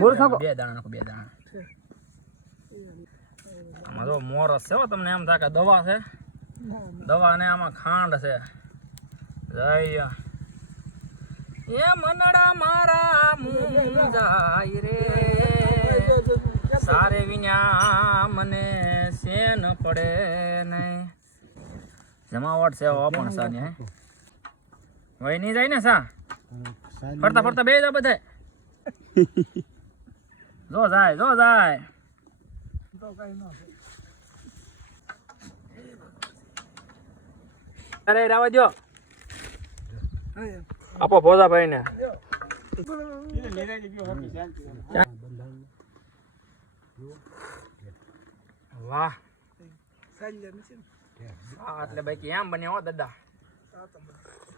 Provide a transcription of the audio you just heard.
બોલ નાખો. બે દાણા નાખો, બે દાણા. આમાં તો મોરસ છે હો, તમને એમ થાય કે દવા છે. દવા ને આમાં ખાંડ છે. જય એ મનડા મારા મુંજાય રે, સારે વિના મને સેન પડે નહીં. જમાવટ છે પણ સાની હે વહી નહીં જાય ને સા ફરતા ફરતા બે જાવ બધા. જો જાય જો જાય. અરે રાવા દો આપો ભોજાભાઈ ને. વાહ એટલે ભાઈ એમ બન્યા હો દાદા.